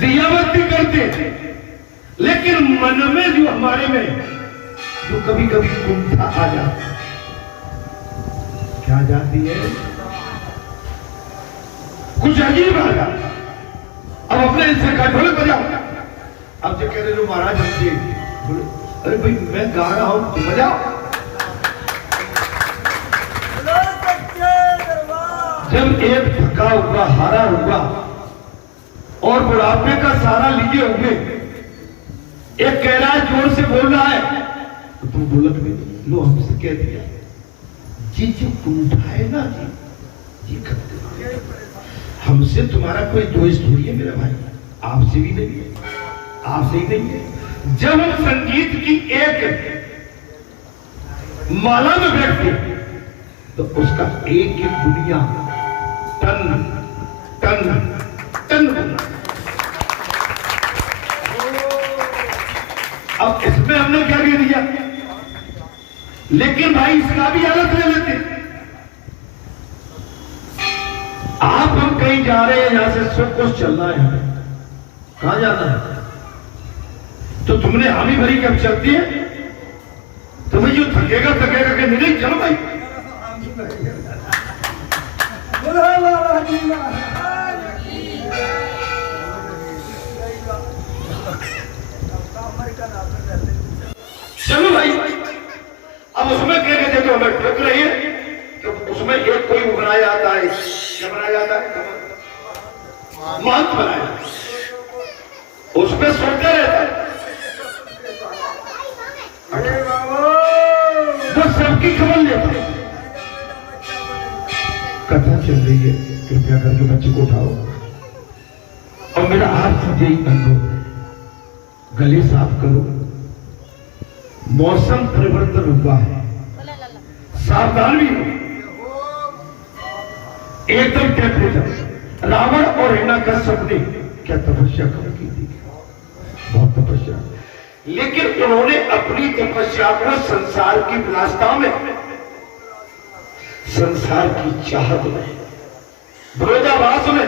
दियावती करते थे, लेकिन मन में जो हमारे में जो कभी कभी कुंठा आ जाती, क्या जाती है, कुछ अजीब आ जाता। अब अपने इनसे कहा ढोलक बजाओ। अब जो कह रहे लो महाराज हमसे, बोले अरे भाई मैं गा रहा हूं तुम बजाओ। जब एक थका हुआ हारा हुआ और बुढ़ापे का सहारा लिए हुए एक कह रहा है जोर से बोल रहा है, तो तुम ढोलक में लो हमसे कह दिया जी जो कुंठा है ना जी ये करते, हमसे तुम्हारा कोई द्वेष थोड़ी है मेरा भाई, आपसे भी नहीं है, आपसे ही नहीं है। जब हम संगीत की एक माला में बैठते तो उसका एक एक दुनिया टन टन टन बनना। अब इसमें हमने क्या कह दिया, लेकिन भाई इसका भी आदत ले लेते। आप हम कहीं जा रहे हैं, यहां से सब कुछ चलना है, हमें कहां जाना है, तो तुमने हामी भरी कब चलती है, तुम्हें जो थकेगा थकेगा कि नहीं चलो भाई। चलो भाई। अब उसमें कह रहे थे तो हमें ठक रही है, तो उसमें एक कोई बनाया जाता है, क्या बनाया जाता है, महंत बनाया, उसमें सोते रहता है, वो सबकी खबर लेता है। कथा चल रही है, कृपया करके बच्चे को उठाओ। और मेरा आपसे यही अनुरोध है, गले साफ करो, मौसम परिवर्तन हुआ है, सावधान भी हो। एकदम टेम्परेचर, रावण और हिरण्याकश्यप ने क्या तपस्या की थी, बहुत तपस्या, लेकिन उन्होंने अपनी तपस्या को संसार की विलासिता में, संसार की चाहत में, विरोधाभास में,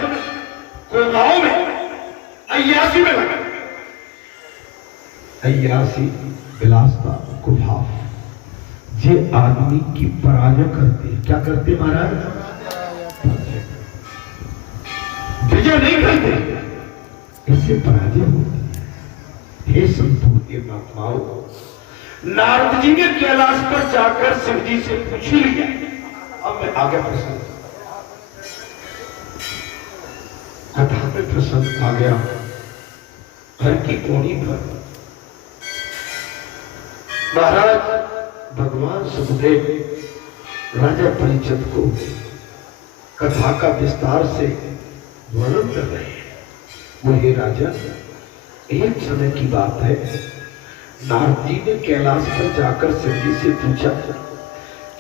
कोमाओं में, अय्यासी में लगा। अय्यासी, विलासिता, कुभाव, ये आदमी की पराजय करते। क्या करते महाराज, विजय नहीं करते, इससे पराजय होती है। हे संतों के महात्माओं, नारद जी ने कैलाश पर जाकर शिव जी से पूछ लिया। अब मैं आगे प्रसंग, कथा में प्रसंग आ गया, घर की कोनी पर महाराज भगवान सुखदेव राजा परीक्षित को कथा का विस्तार से वर्णन कर रहे हैं। वो हे राजा, एक समय की बात है, नारद जी ने कैलाश पर जाकर शिव जी से पूछा,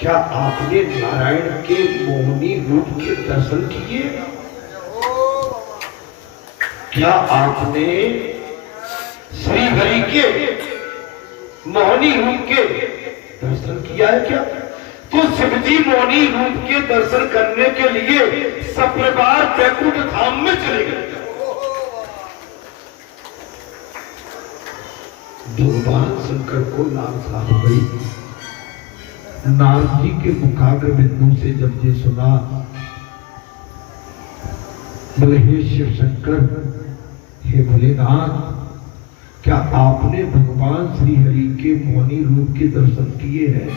क्या आपने नारायण के मोहनी रूप के दर्शन किए? क्या आपने श्री हरि के मोहनी रूप के दर्शन किया है क्या? तो शिवजी मोहनी रूप के दर्शन करने के लिए सपरिवार बैकुंठ धाम में चले गए। भगवान शंकर को लालसा हो गई। नारद जी के मुखाग्र बिंदु से जब ये सुना, बोले हे शिव शंकर, हे भोलेनाथ, क्या आपने भगवान श्री हरि के मोहनी रूप के दर्शन किए हैं?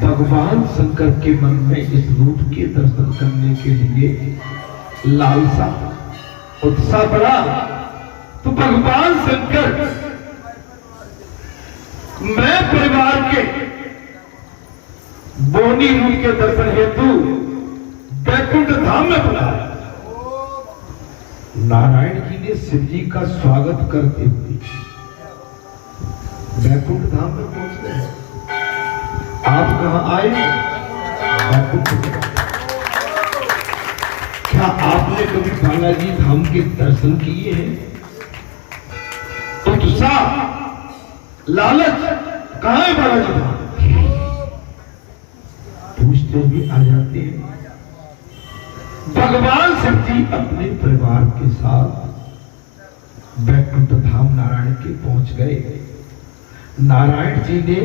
भगवान शंकर के मन में इस रूप के दर्शन करने के लिए लालसा, उत्साह बढ़ा। तो भगवान शंकर मैं परिवार के मोहनी रूप के दर्शन हेतु बैकुंठ धाम में बुलाया। नारायण जी ने शिव जी का स्वागत करते हुए बैकुंठ धाम में पहुंच गए। आप कहां आए? क्या आपने कभी बालाजी धाम के दर्शन किए हैं? उत्साह, लालच, कहां है बालाजी धाम? पूछते भी आ जाते हैं। भगवान शिव जी अपने परिवार के साथ बैकुंठ धाम नारायण के पहुंच गए। नारायण जी ने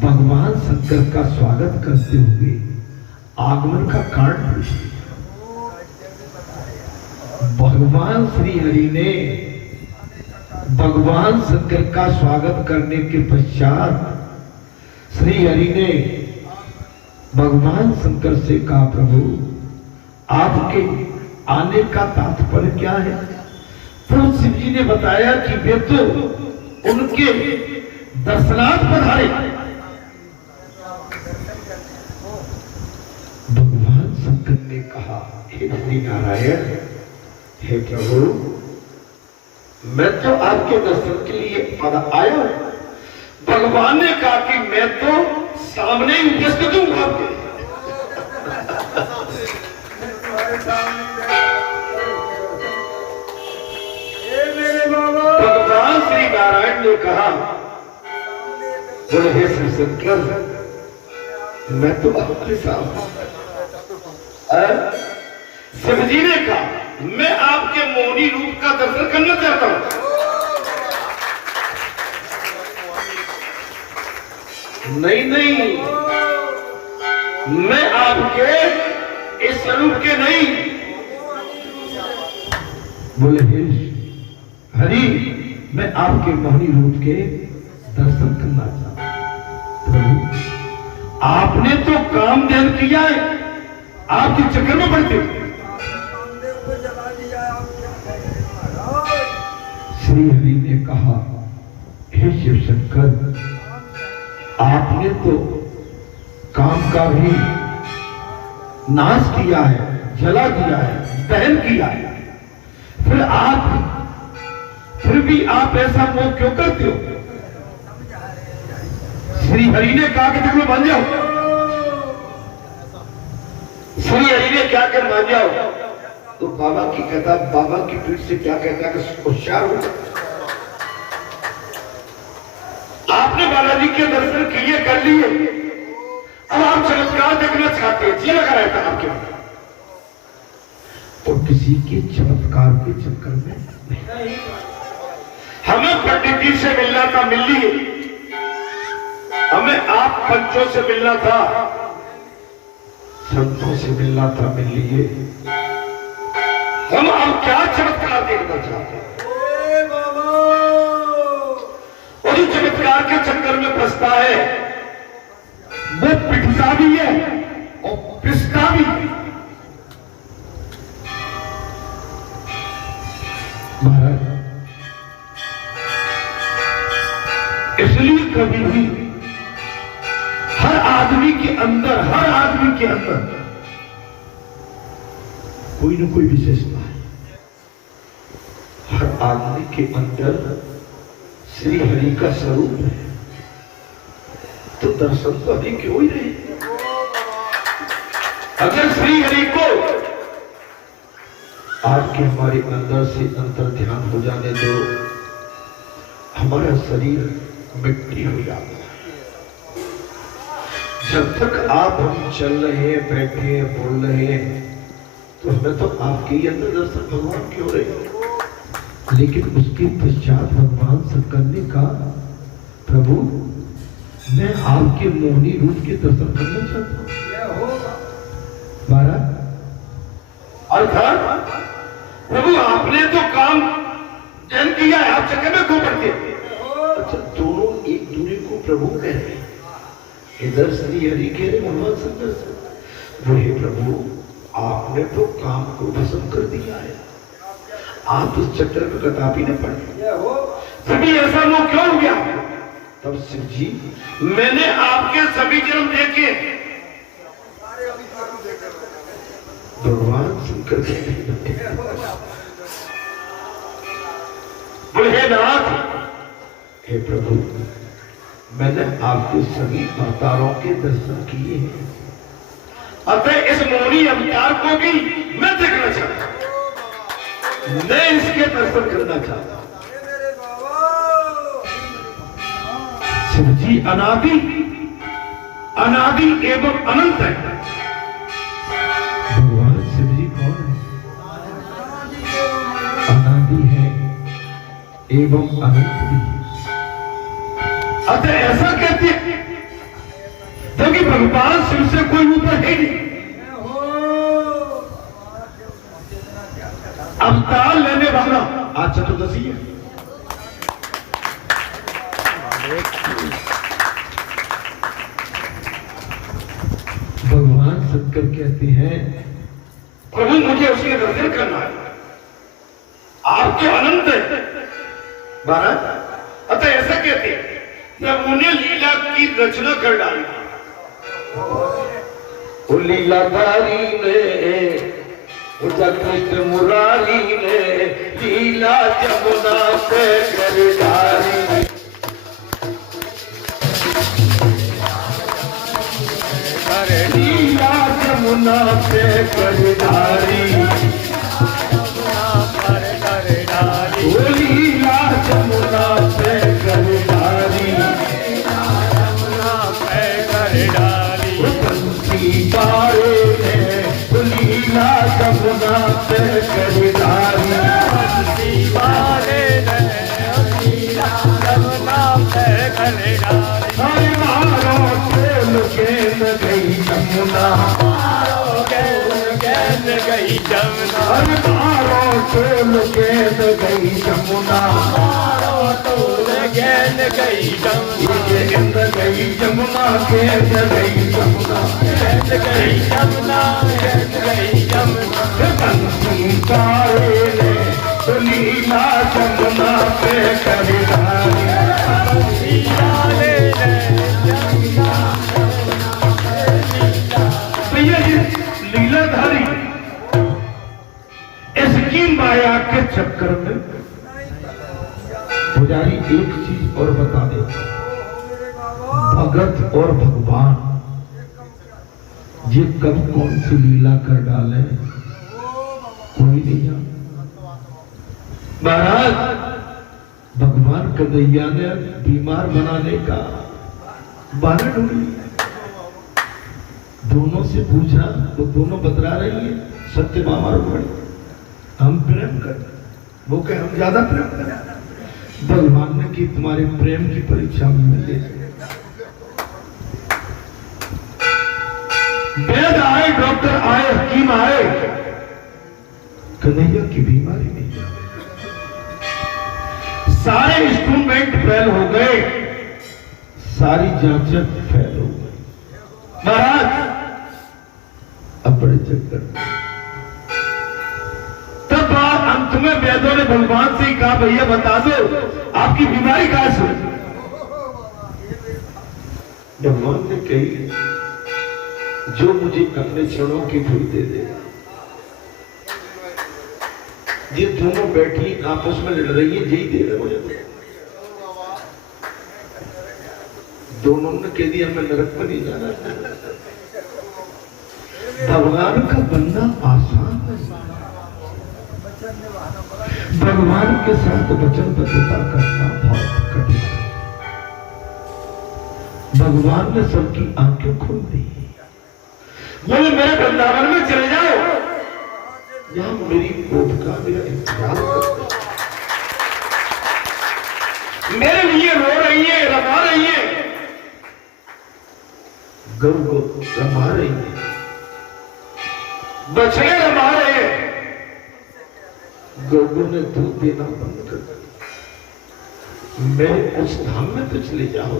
भगवान शंकर का स्वागत करते हुए आगमन का कारण पूछ लिया। भगवान श्री हरि ने भगवान शंकर का स्वागत करने के पश्चात श्री हरि ने भगवान शंकर से कहा, प्रभु आपके आने का तात्पर्य क्या है? तो शिव जी ने बताया कि वे तो उनके दर्शनार्थ पधारे। भगवान शंकर ने कहा, हे श्री नारायण, हे प्रभु, मैं तो आपके दर्शन के लिए आया हूं। भगवान ने कहा कि मैं तो सामने ही उपस्थित हूं आपके। भगवान श्री नारायण ने कहा, बोले हे श्री शंकर, मैं तो आपके सामने। शिव जी ने कहा, मैं आपके मोहनी रूप का दर्शन करना चाहता हूं। नहीं नहीं, मैं आपके इस स्वरूप के नहीं। बोले हे हरि, मैं आपके मोहनी रूप के दर्शन करना चाहता हूं। प्रभु आपने तो काम ध्यान किया है, आपके चक्कर में पड़ते। श्री हरि ने कहा, हे शिव शंकर, आपने तो काम का भी नाश किया है, जला दिया है, दहन किया है, फिर भी आप ऐसा मोह क्यों करते हो? श्री हरि ने कहा कि देखो मान जाओ। श्री हरि ने क्या कर मान जाओ? तो बाबा की कहता, बाबा की पीठ से क्या कहता कि होशियार हो। आपने बालाजी के दर्शन किए, कर लिए, अब आप चमत्कार देखना चाहते हैं, जी लगा रहता आपके पास। तो किसी के चमत्कार के चक्कर में नहीं। हमें पंडित जी से मिलना था, मिल लिए। हमें आप पंचों से मिलना था, संतों से मिलना था, मिल लिए। हम अब क्या चमत्कार देखना चाहते हैं? और जो चमत्कार के चक्कर में फंसता है वो पिटता भी है और पिसता भी है। महाराज, इसलिए कभी भी हर आदमी के अंदर कोई न कोई विशेषता है। हर आदमी के अंदर श्री हरि का स्वरूप है, तो दर्शन तो अभी क्यों ही नहीं? अगर श्री हरि को आपके हमारे अंदर से अंतर ध्यान हो जाने दो, हमारा शरीर मिट्टी हो जाता है। जब तक आप हम चल रहे हैं, बैठे हैं, बोल रहे हैं, तो हमें तो आपके ही अंदर दर्शन भगवान की हो रही है। लेकिन उसके पश्चात भगवान शंकर ने कहा, प्रभु मैं आपके मोहनी रूप के दर्शन करना चाहता हूं। महाराज, अर्थात प्रभु आपने तो काम जन किया है, आप चक्कर में क्यों पड़ते? अच्छा, दोनों एक दूसरे को प्रभु कह रहे हैं। इधर श्री हरि कह रहे भगवान शंकर से, वो हे प्रभु आपने तो काम को भस्म कर दिया है, आप इस चक्कर में कदापि न पड़े। सभी ऐसा मोह क्यों हो गया? तब शिव जी, मैंने आपके सभी जन्म देखे। भगवान शंकर बोले हे नाथ, हे प्रभु मैंने आपके सभी अवतारों के दर्शन किए हैं, अतः इस मोहनी अवतार को भी मैं देखना चाहता हूं, मैं इसके दर्शन करना चाहता हूं। शिव जी अनादि एवं अनंत है। भगवान शिव जी कौन है? अनादि है, एवं अनंत भी। अतः ऐसा कहते हैं क्योंकि भगवान शिव से कोई ऊपर है नहीं। अवतार लेने वाला आज चतुर्दशी है। भगवान शंकर कहते हैं प्रभु मुझे उसके दर्शन करना है, आपके अनंत है महाराज। अतः ऐसा कहते हैं प्रभु ने लीला की रचना कर डाली। वो लीलाधारी ने कृष्ण मुरारी ने लीला जमुना पे कर डाली। लीला जमुना पे कर डाली। वो लीला जमुना पे कर डाली। बंसी पारे ने लीला जमुना पे कर डाली। बंसी पारे ने लीला जमुना पे कर डाली। हरे मारो खेल गेंद गई जमुना, गेंद गई जमुना। हरे मारो खेल गेंद गई जमुना, गेंद गई जमुना। गेंद गई जमुना, गेंद गई जमुना, गेंद गई जमुना, गेंद गई जमुना। बंसी पारे ने लीला जमुना पे कर डाली। बंसी पारे ने लीलाधारी इसकी माया के चक्कर में पुजारी एक चीज और बता दे, भगत और भगवान ये कब कौन सी लीला कर डाले कोई नहीं जानता। महाराज भगवान कन्हैया ने बीमार बनाने का बहाना ढूंढ लिया। दोनों से पूछा तो दोनों बतला रही है सत्यभामा रुक्मिणी हम प्रेम करते, वो कहे हम ज्यादा प्रेम करते। भगवान ने कि तुम्हारे प्रेम की परीक्षा में ले। वेद आए, डॉक्टर आए, हकीम आए, कन्हैया की बीमारी नहीं। सारे इंस्ट्रूमेंट फेल हो गए, सारी जांचें फेल हो गई। महाराज अब बड़े चक्कर। तब अंत में वेदों ने भगवान से ही कहा भैया बता दो आपकी बीमारी कहां से। भगवान ने कही जो मुझे अपने क्षणों की धूल दे दे। ये दोनों बैठी आपस में लड़ रही है, यही दे रहे मुझे। दोनों ने कह दिया मैं नरक में नहीं जाना। भगवान का बनना आसान है, भगवान के साथ वचनबद्धता करना बहुत कठिन है। भगवान ने सबकी आंखें खोल दी, बोले मेरे वृंदावन में चले जाओ, यहां मेरी कोट का मेरा इंतजार करते, मेरे लिए रो रही है, रमा रही है, गौ को रमा रही है, बछड़े रमा रहे हैं। गौ ने दूध देना बंद कर दिया। मैं उस धाम में तुझ ले जाओ।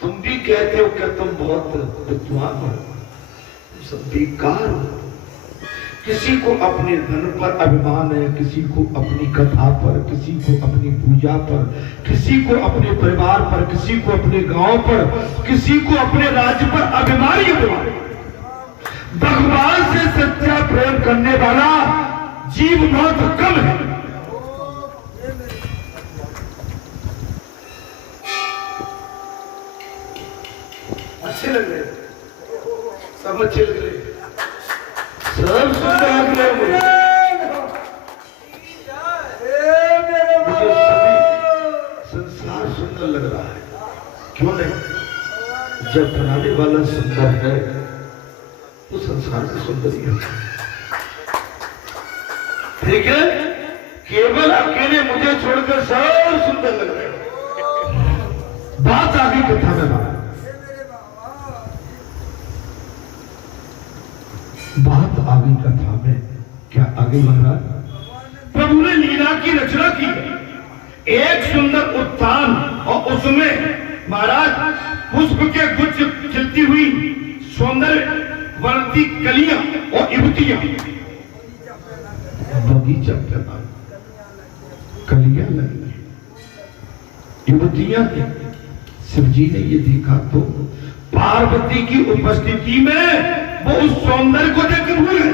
तुम भी कहते हो कि तुम बहुत विद्वान हो, सब बेकार हो। किसी को अपने धन पर अभिमान है, किसी को अपनी कथा पर, किसी को अपनी पूजा पर, किसी को अपने परिवार पर, किसी को अपने गांव पर, किसी को अपने राज्य पर अभिमान ही अभिमान। भगवान से सच्चा प्रेम करने वाला जीव बहुत कम है। अच्छे लग रहे, सब अच्छे लग रहे, सब सुंदर लग रहे। मुझे संसार सुंदर लग रहा है, क्यों नहीं? जब बनाने वाला सुंदर है तो संसार भी सुंदर ही है। ठीक है। केवल अकेले मुझे छोड़कर सब सुंदर लग रहे हो। बात आगे कथा में बात आगे कथा में क्या आगे महाराज प्रभु ने लीला की रचना की है। एक सुंदर उत्थान और उसमें महाराज पुष्प के गुच्छ खिलती हुई सौंदर्य वर्ती कलियां और युवतियां बगीचा प्रदान कलियां लगी युवतियां शिव जी ने ये देखा तो पार्वती की उपस्थिति में वो उस सौंदर्य को देखकर भूल गए।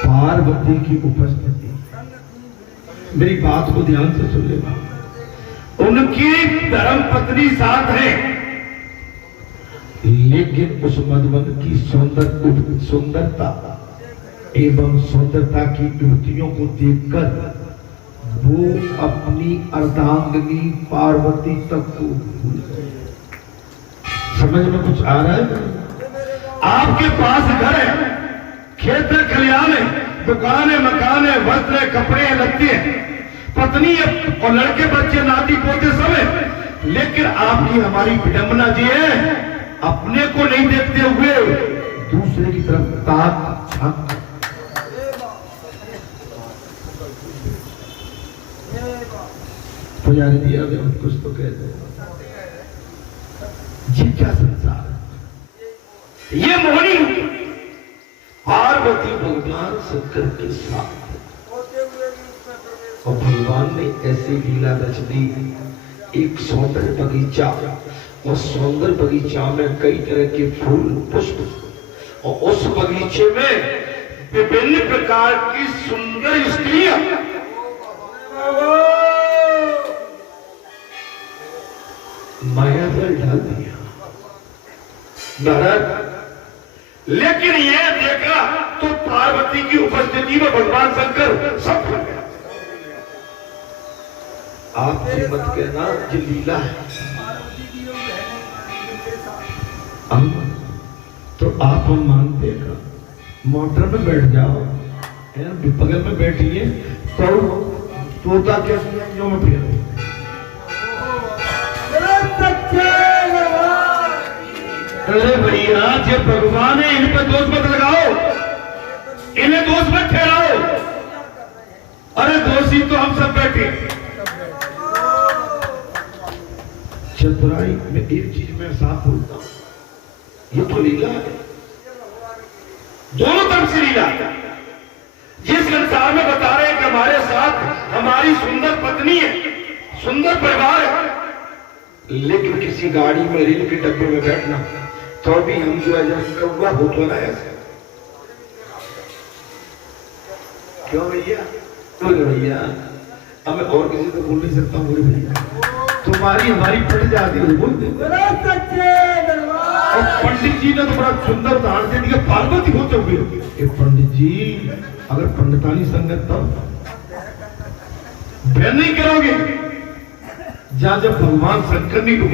पार्वती की उपस्थिति, मेरी बात को ध्यान से सुन लेना। उनकी धर्म पत्नी साथ है, लेकिन उस मधुवन की सुंदरता एवं सुंदरता की युवतियों को देखकर वो अपनी अर्धांगिनी पार्वती तक को भूल गए। समझ में कुछ आ रहा है? आपके पास घर है, खेत है, खलिहान है, दुकान है, मकान है, वस्त्र है, कपड़े हैं, लगते हैं, पत्नी है और लड़के बच्चे नाती पोते सब है, लेकिन आपकी हमारी विडंबना जी है, अपने को नहीं देखते हुए दूसरे की तरफ ताक झांक। पुजारी दिया कुछ तो कहते हैं जी, क्या संसार है? ये मोहनी पार्वती भगवान शंकर के साथ और भगवान ने ऐसी लीला रच दी। एक सौंदर्य बगीचा और सौंदर्य बगीचा में कई तरह के फूल पुष्प और उस बगीचे में विभिन्न प्रकार की सुंदर स्त्रियां माया पर डाल दिया महाराज। लेकिन यह देखा तो पार्वती की उपस्थिति में भगवान शंकर सब भूल गया। आप मत कहना ये लीला है, तो आप हम मानते हैं। मोटर में बैठ जाओ, बगल में बैठिए तो तोता क्या जो में फिर अरे भैया ये भगवान है, इन पर दोष मत लगाओ, इन्हें दोष मत ठहराओ। अरे दोषी तो हम सब बैठे। चतुराई में एक चीज मैं साफ बोलता हूं, ये तो लीला है, दोनों तरफ से लीला है। जिस संसार में बता रहे हैं कि हमारे साथ हमारी सुंदर पत्नी है, सुंदर परिवार है, लेकिन किसी गाड़ी में रेल के डब्बे में बैठना तो भी हम जो है कौवा भूत बनाया। क्यों भैया? बोले भैया अब मैं और किसी को बोल नहीं सकता हूँ। भैया तुम्हारी हमारी पट जाती है, बोल दे। और पंडित जी ने तो बड़ा सुंदर उदाहरण दे दिया, पार्वती होते हुए। पंडित जी अगर पंडितानी संगत तब भेद नहीं करोगे जहां जब भगवान शंकर ने रूप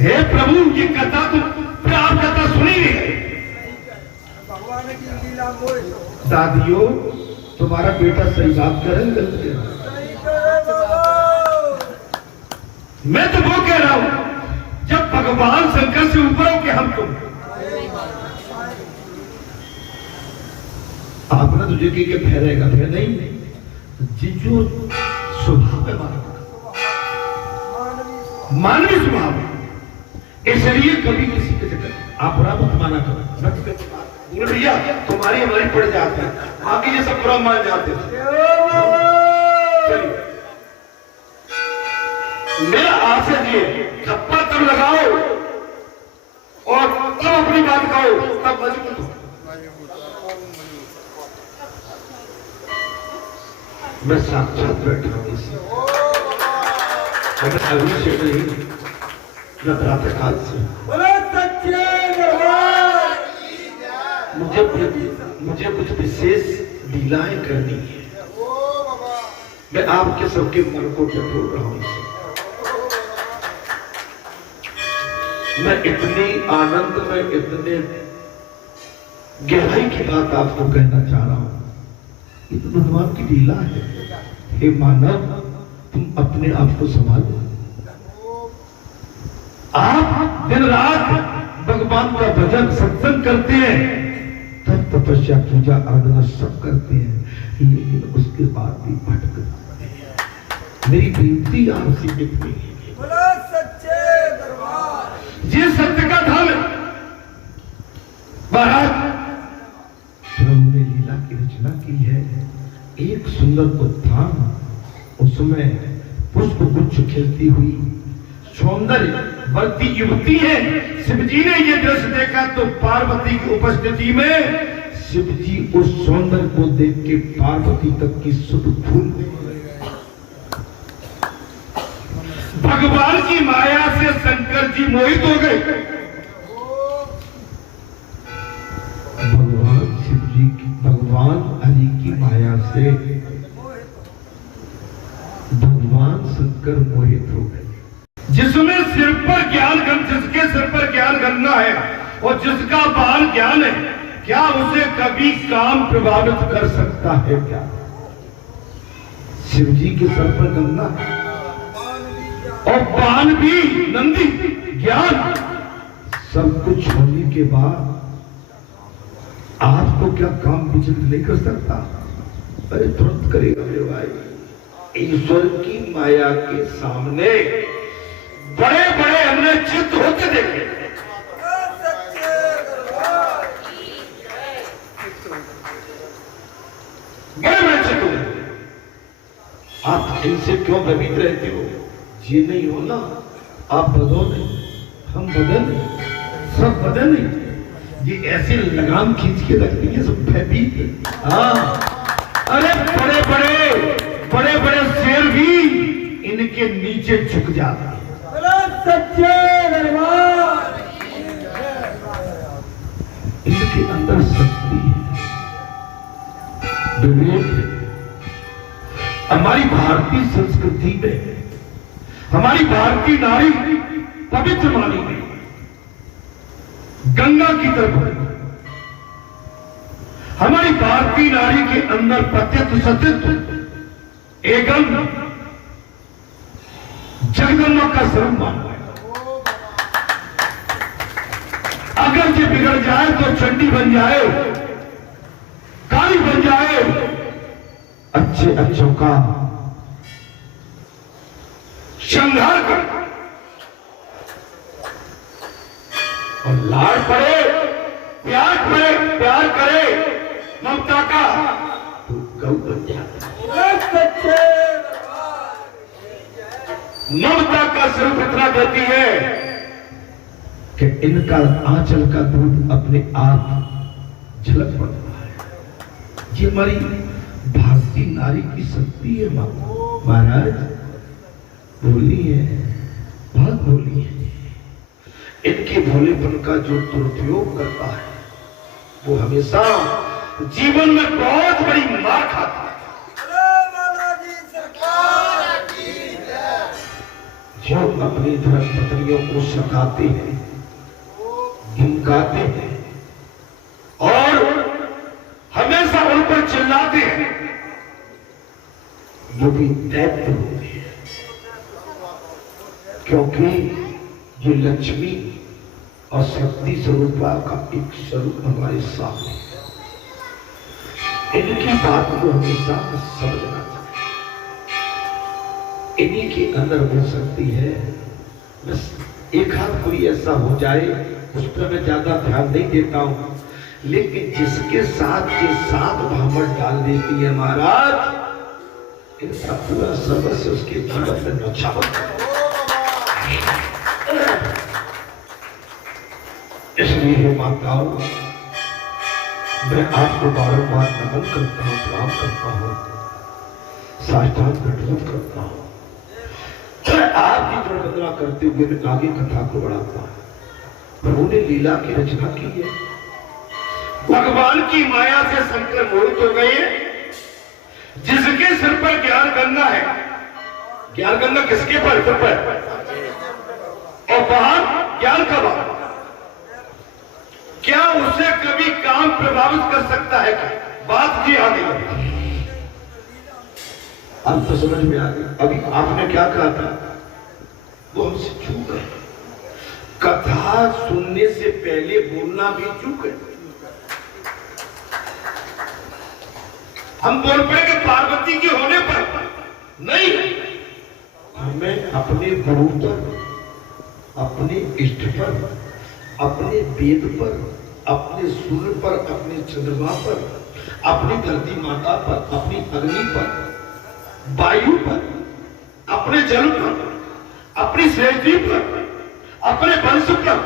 हे प्रभु ये कथा तो आप कथा सुनी नहीं। भगवान की लीला दादियों तुम्हारा बेटा सही बात करें, गलत करें? मैं तो वो कह रहा हूं जब भगवान शंकर से ऊपर हो के हम तुम आपने तुझे के फहरेगा फिर नहीं जिजो स्वभाव है मानवीय स्वभाव, इसलिए कभी किसी के चक्कर आप बुरा मत माना करो। भैया तुम्हारी हमारी पड़ जाते हैं, बाकी ये सब बुरा मान जाते हैं। मेरा आपसे ये थप्पा तब लगाओ और तब अपनी बात कहो, तब मजबूत हो। मैं साक्षात बैठा हूं अभी से नहीं प्रातः काल से मुझे कुछ विशेष लीलाएं करनी है। मैं आपके सबके मन को टटोल रहा हूं। मैं इतनी आनंद में, इतने गहराई की बात आपको कहना चाह रहा हूं। ये तो भगवान की लीला है। हे मानव, तुम अपने आप को संभालो। आप दिन रात भगवान का भजन सत्संग करते हैं, तब तपस्या पूजा आराधना सब करते हैं, लेकिन उसके बाद भी भटक जाते हैं। मेरी विनती आपसे इतनी है, सच्चे दरबार ये सत्य का धाम है। महाराज प्रभु ने लीला की रचना की है। एक सुंदर उत्थान, उसमें पुष्प गुच्छ खिलती हुई सौंदर्य बढ़ती युवती है। शिव जी ने ये दृश्य देखा तो पार्वती की उपस्थिति में शिव जी उस सौंदर्य को देख के पार्वती तक की सुध फूल गई। भगवान की माया से शंकर जी मोहित हो गए। भगवान शिव जी की, भगवान हरि की माया से भगवान शंकर मोहित हो गए। जिसमें सिर पर ज्ञान गण, जिसके सिर पर ज्ञान गणना है और जिसका बाल ज्ञान है, क्या उसे कभी काम प्रभावित कर सकता है? क्या शिव जी के सर पर गणना है और बाण भी नंदी ज्ञान, सब कुछ होने के बाद आपको क्या काम विचलित नहीं कर सकता? अरे तुरंत करेगा मेरे भाई। ईश्वर की माया के सामने बड़े बड़े हमने चित्त होते देखे। बड़े बड़े चित्त होते, आप इनसे क्यों भ्रमित रहते हो? ये नहीं हो ना, आप बदो नहीं, हम बदल नहीं, सब बदल नहीं। ये ऐसे लगाम खींच के रख दिए सब भयभीत। हाँ, अरे बड़े बड़े शेर भी इनके नीचे झुक जाते हैं। सच्चे दरबार इनके अंदर शक्ति है, विवेक है। हमारी भारतीय संस्कृति में हमारी भारतीय नारी पवित्र मानी गई, गंगा की तरफ। हमारी भारतीय नारी के अंदर पतित्व सतित्व एवं जगदम्बा का स्वरूप माना है। अगर ये बिगड़ जाए तो चंडी बन जाए, काली बन जाए, अच्छे अच्छों का संहार कर और लाड़ पड़े, प्यार करे ममता का, तो गौ बन जाता है। ममता का स्वरूप इतना देती है कि इनका आंचल का दूध अपने आप झलक पड़ता है। ये हमारी भारतीय नारी की शक्ति है। महाराज भोली है, बहुत भोली है। इनके भोलेपन का जो दुरुपयोग करता है वो हमेशा जीवन में बहुत बड़ी मार खाता है। जो अपनी धर्म पत्नियों को सिखाते हैं, धमकाते हैं और हमेशा उन पर चिल्लाते हैं, वो भी दैत्य होते हैं। क्योंकि ये लक्ष्मी और शक्ति स्वरूपा का एक स्वरूप हमारे सामने है। इनकी बात को हमेशा समझना चाहिए। इन्हीं के अंदर वो शक्ति है। बस एक हाथ कोई ऐसा हो जाए, उस पर मैं ज्यादा ध्यान नहीं देता हूं, लेकिन जिसके साथ ये साथ भामट डाल देती है महाराज, इनका पूरा सर्वस्व उसके जीवन में नौछावर है। इसलिए हे माताओं, मैं आपको बारंबार नमन करता हूं, प्रणाम करता हूं, साष्टांग दंडवत करता हूं। आपकी प्रवंदना करते हुए मैं आगे कथा को बढ़ाता हूं। प्रभु ने लीला की रचना की है। भगवान की माया से शंकर मोहित हो गए। जिसके सिर पर ज्ञान गंगा है, ज्ञान गंगा किसके पर? सिर पर। और बाहर ज्ञान का बाहर, क्या उसे कभी काम प्रभावित कर सकता है क्या? बात ये आ गई, अब तो समझ में आ गई। अभी आपने क्या कहा था, वो हमसे चूक है। कथा सुनने से पहले बोलना भी चूक है। हम बोल पड़ेंगे पार्वती के होने पर, नहीं, हमें अपने गुरु पर, अपने इष्ट पर, अपने वेद पर, अपने सूर्य पर, अपने चंद्रमा पर, अपनी धरती माता पर, अपनी अग्नि पर, वायु पर, अपने जल पर, अपनी सृष्टि पर, अपने वंश पर,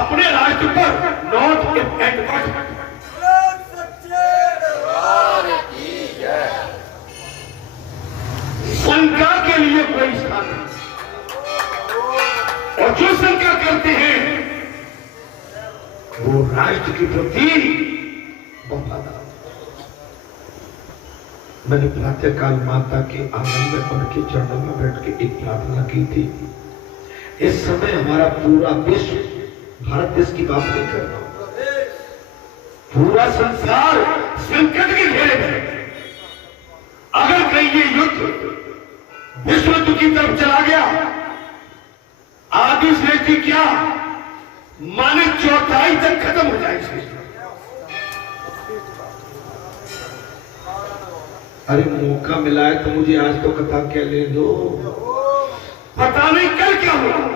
अपने राज्य पर, नॉट एंड बट शंका के लिए कोई स्थान नहीं। और जो शंका करते हैं वो राष्ट्र के प्रति वफादार। मैंने प्रातःकाल माता के आंगन में उनके चरणों में बैठ के एक प्रार्थना की थी। इस समय हमारा पूरा विश्व, भारत देश की बात नहीं कर रहा, पूरा संसार संकट के घेरे में। अगर कहीं ये युद्ध विश्व युद्ध की तरफ चला गया, आदि सृष्टि क्या माने चौथाई तक खत्म हो जाए सृष्टि। अरे मौका मिला है तो मुझे आज तो कथा कहने दो, पता नहीं कल क्या होगा।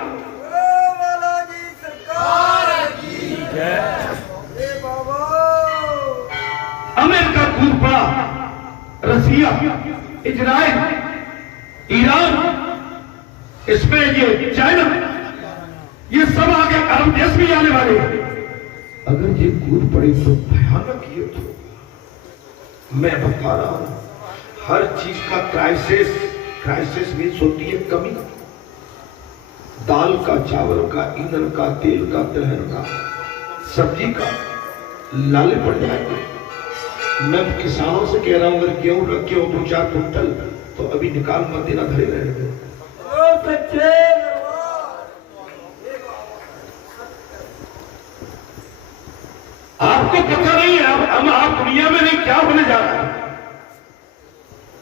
अमेरिका कूद पड़ा, रसिया, इजराइल, ईरान, स्पेन, ये चाइना, ये सब आगे अरब देश भी आने वाले हैं। अगर ये कूद पड़े तो भयानक युद्ध होगा। मैं बता रहा हूं, हर चीज का क्राइसिस मीन्स होती है कमी। दाल का, चावल का, ईंधन का, तेल का, तिलहन का, सब्जी का लाले पड़ जाएंगे। मैं किसानों से कह रहा हूं, अगर गेहूं रखे हो 2-4 कुंटल तो अभी निकाल मत देना, धरे रहेंगे। आपको पता नहीं है हम आप दुनिया में नहीं क्या होने जा रहा है।